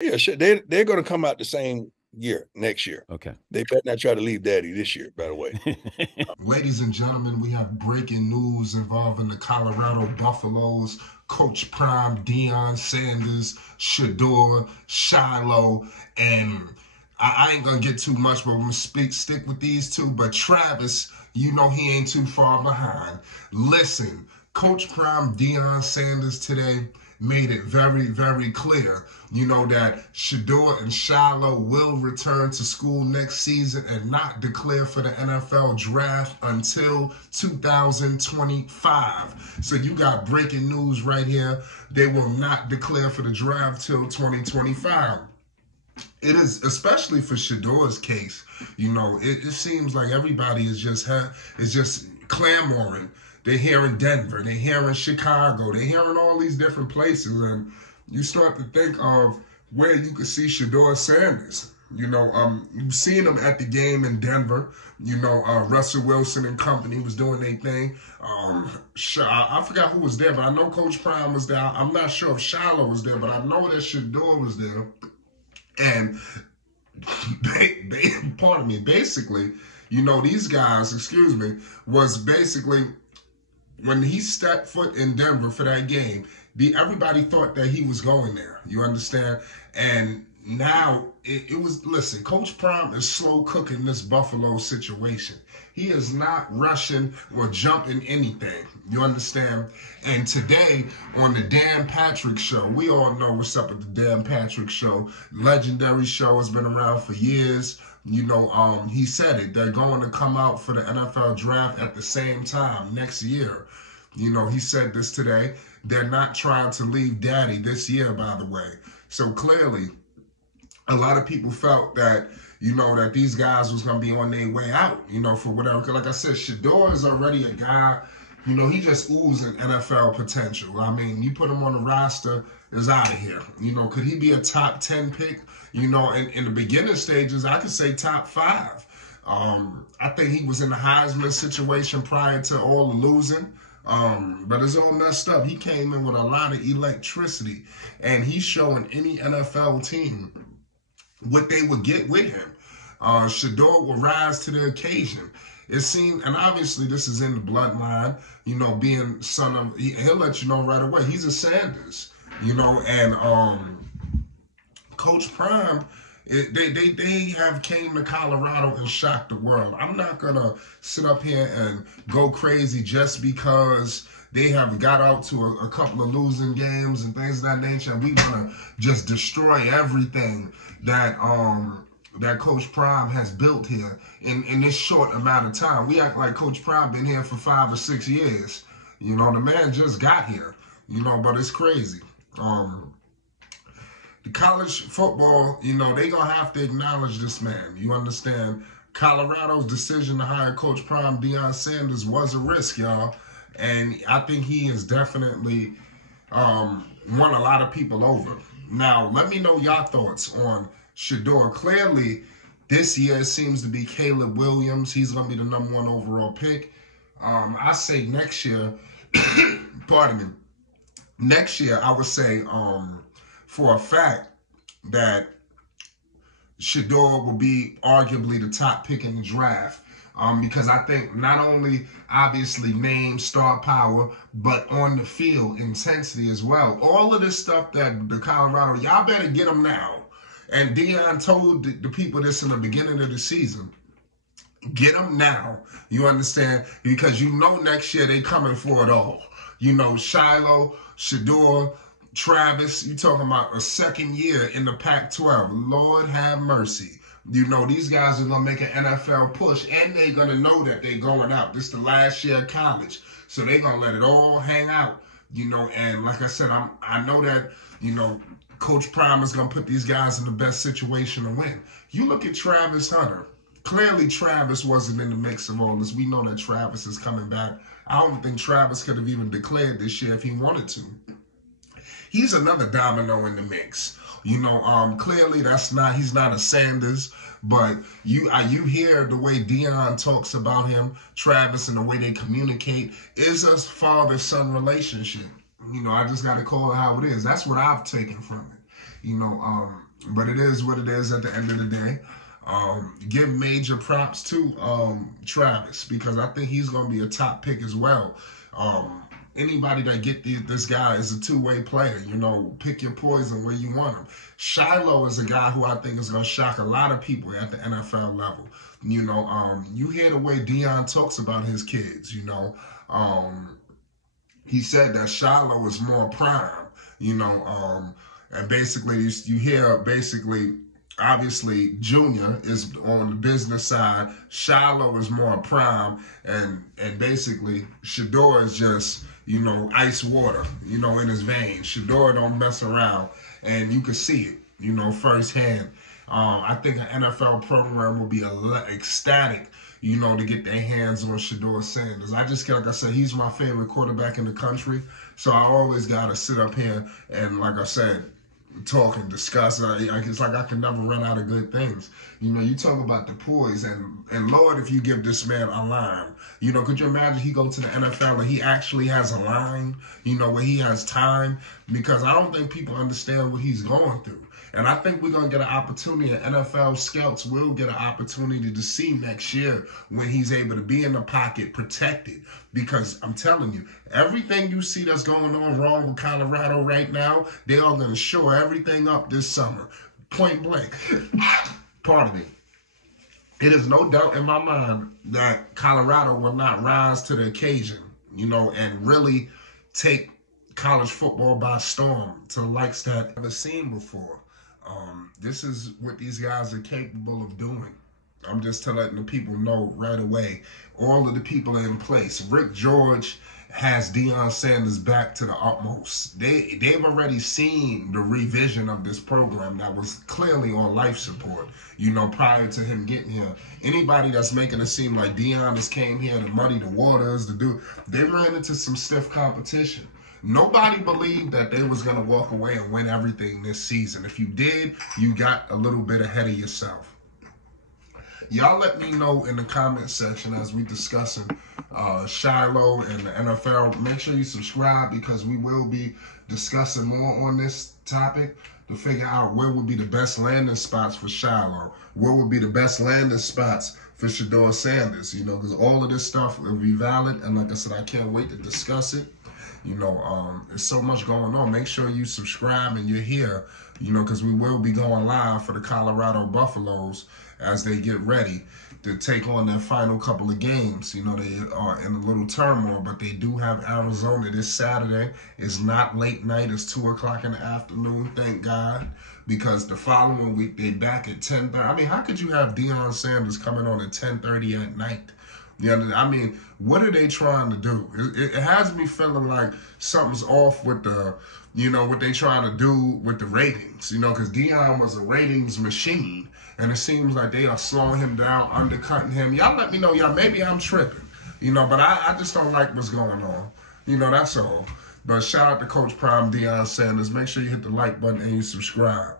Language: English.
Yeah, shit. They're going to come out the same year next year. Okay. They better not try to leave Daddy this year. By the way. Ladies and gentlemen, we have breaking news involving the Colorado Buffaloes. Coach Prime, Deion Sanders, Shedeur, Shilo, and I ain't gonna get too much, but I'm gonna stick with these two. But Travis, you know he ain't too far behind. Listen, Coach Prime, Deion Sanders today made it very, very clear, that Shedeur and Shilo will return to school next season and not declare for the NFL draft until 2025. So you got breaking news right here. They will not declare for the draft till 2025. It is, especially for Shedeur's case, it seems like everybody is just clamoring. They're here in Denver, they're here in Chicago, they're here in all these different places, and you start to think of where you could see Shedeur Sanders. You've seen him at the game in Denver. Russell Wilson and company was doing their thing. I forgot who was there, but I know Coach Prime was there. I'm not sure if Shilo was there, but I know that Shedeur was there. And basically, these guys, was basically, when he stepped foot in Denver for that game, everybody thought that he was going there. You understand? And now it was, listen, Coach Prime is slow cooking this Buffalo situation. He is not rushing or jumping anything. You understand? And today on the Dan Patrick Show, we all know what's up with the Dan Patrick Show. Legendary show, has been around for years. He said it. They're going to come out for the NFL draft at the same time next year. He said this today. They're not trying to leave Daddy this year, by the way. So clearly, a lot of people felt that, that these guys was going to be on their way out, for whatever. Because like I said, Shedeur is already a guy, he just oozing NFL potential. I mean, you put him on the roster, is out of here. Could he be a top 10 pick? In the beginning stages, I could say top 5. I think he was in the Heisman situation prior to all the losing. But it's all messed up. He came in with a lot of electricity, and he's showing any NFL team what they would get with him. Shedeur will rise to the occasion. It seemed, and obviously this is in the bloodline, being son of, he'll let you know right away. He's a Sanders, and Coach Prime, they have came to Colorado and shocked the world. I'm not going to sit up here and go crazy just because they have got out to a couple of losing games and things of that nature. And we want to just destroy everything that that Coach Prime has built here in this short amount of time. We act like Coach Prime been here for 5 or 6 years. The man just got here, but it's crazy. The college football, they going to have to acknowledge this man. You understand? Colorado's decision to hire Coach Prime, Deion Sanders, was a risk, y'all. And I think he has definitely won a lot of people over. Now, let me know your thoughts on Shedeur. Clearly, this year seems to be Caleb Williams. He's going to be the #1 overall pick. I say next year, pardon me, next year I would say for a fact that Shedeur will be arguably the top pick in the draft. Because I think not only obviously name, star power, but on the field, intensity as well. All of this stuff that the Colorado, y'all better get them now. And Deion told the people this in the beginning of the season. Get them now. You understand? Because next year they coming for it all. Shilo, Shedeur, Travis, you talking about a second year in the Pac-12. Lord have mercy. These guys are going to make an NFL push, and they're going to know that they're going out. This is the last year of college, so they're going to let it all hang out, and like I said, I know that, Coach Prime is going to put these guys in the best situation to win. You look at Travis Hunter. Clearly, Travis wasn't in the mix of all this. We know that Travis is coming back. I don't think Travis could have even declared this year if he wanted to. He's another domino in the mix. Clearly he's not a Sanders, but you hear the way Deion talks about him, Travis, and the way they communicate is a father-son relationship. I just got to call it how it is. That's what I've taken from it. But it is what it is at the end of the day. Give major props to Travis, because I think he's going to be a top pick as well. Anybody that get this guy is a two-way player. You know, pick your poison where you want him. Shilo is a guy who I think is going to shock a lot of people at the NFL level. You know, you hear the way Deion talks about his kids, you know. He said that Shilo is more prime, you know, and basically you hear basically, obviously Junior is on the business side, Shilo is more prime, and basically Shedeur is just, you know, ice water, you know, in his veins. Shedeur don't mess around, and you can see it, you know, firsthand. I think an NFL program will be ecstatic, you know, to get their hands on Shedeur Sanders. Like I said, he's my favorite quarterback in the country. So I always got to sit up here and, like I said, talk and discuss. It's like I can never run out of good things. You know, you talk about the poise, and Lord, if you give this man a line, you know, could you imagine he go to the NFL and he actually has a line, you know, where he has time? Because I don't think people understand what he's going through. And I think we're going to get an opportunity, and NFL scouts will get an opportunity to see next year when he's able to be in the pocket, protected. Because I'm telling you, everything you see that's going on wrong with Colorado right now, they are going to show everything up this summer. Point blank. Pardon me. It is no doubt in my mind that Colorado will not rise to the occasion, you know, and really take college football by storm to the likes that I've never seen before. This is what these guys are capable of doing. I'm just letting the people know right away. All of the people are in place. Rick George has Deion Sanders back to the utmost. They've already seen the revision of this program that was clearly on life support, you know, prior to him getting here. Anybody that's making it seem like Deion just came here to muddy the waters, they ran into some stiff competition. Nobody believed that they was going to walk away and win everything this season. If you did, you got a little bit ahead of yourself. Y'all let me know in the comment section as we discussing Shilo and the NFL. Make sure you subscribe, because we will be discussing more on this topic to figure out where would be the best landing spots for Shilo. Where would be the best landing spots for Shedeur Sanders, you know, because all of this stuff will be valid. And like I said, I can't wait to discuss it. You know, there's so much going on. Make sure you subscribe and you're here, you know, because we will be going live for the Colorado Buffaloes as they get ready to take on their final couple of games. You know, they are in a little turmoil, but they do have Arizona this Saturday. It's not late night. It's 2 o'clock in the afternoon, thank God, because the following week they back at 10:30. I mean, how could you have Deion Sanders coming on at 10:30 at night? Yeah, I mean, what are they trying to do? It has me feeling like something's off with the, you know, what they trying to do with the ratings, you know, because Deion was a ratings machine, and it seems like they are slowing him down, undercutting him. Y'all let me know, y'all, maybe I'm tripping, you know, but I just don't like what's going on. You know, that's all. But shout out to Coach Prime, Deion Sanders. Make sure you hit the like button and you subscribe.